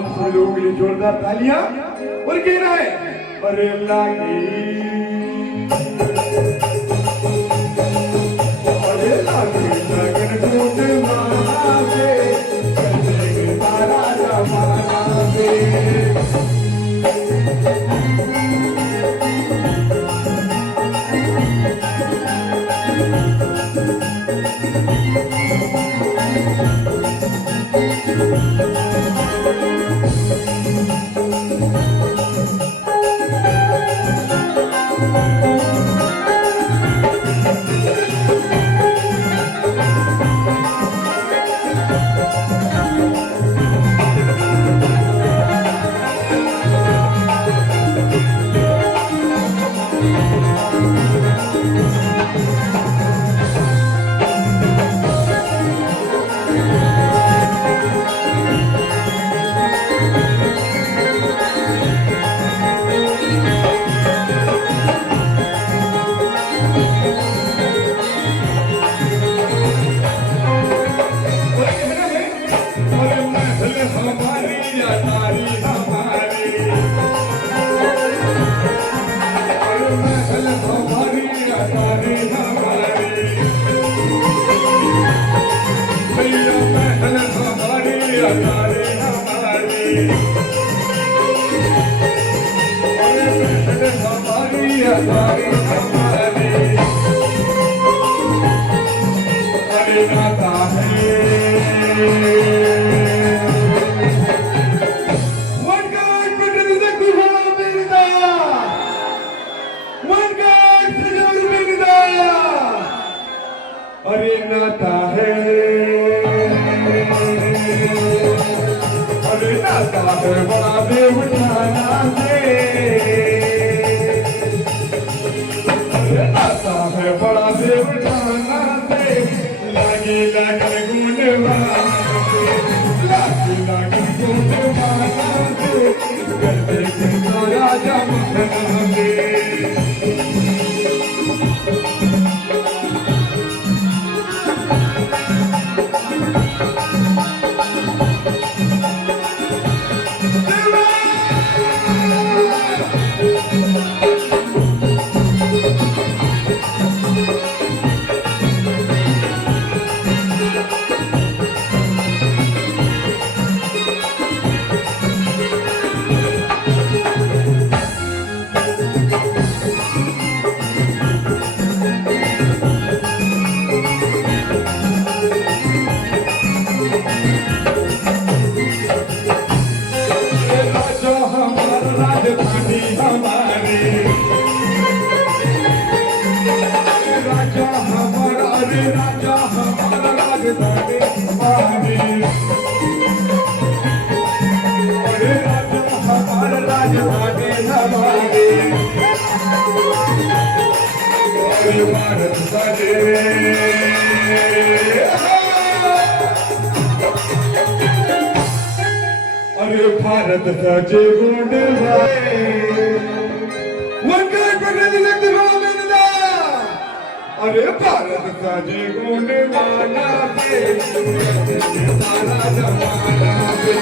आप सब लोगों के लिए जोरदार तालियां और कहना है अरे लागी लगन टूट माना से चलेंगे तारा जमाना से अरे नाता है अरे नाता है बड़ा बेवठाना से अरे नाता है बड़ा बेवठाना से लागे लगन गुंडवाना से लागे लगन गुंडवाना से करते कितना राजा मुखना से राजा हमारा राजधानी अरे राजा हमारा राजधानी हमारे अरे भारत सजे अरे भारत सजे गोंडवाए अरे भारत सजे गुंडवाना से सारा जमाना से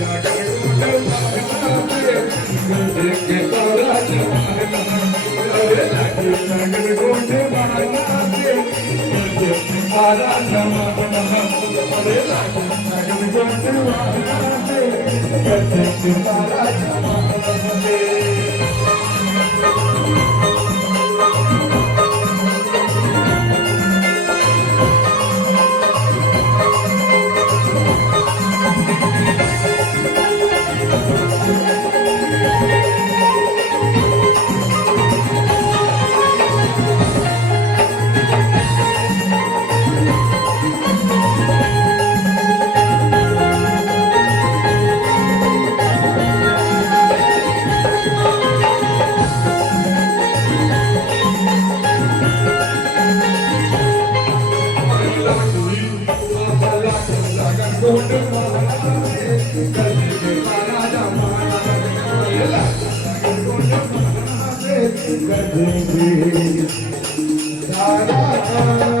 लगन गुंडवाना से देखे सारा जमाना अरे लगन गुंडवाना से देखे सारा जमाना अरे लगन गुंडवाना से देखे सारा जमाना Radha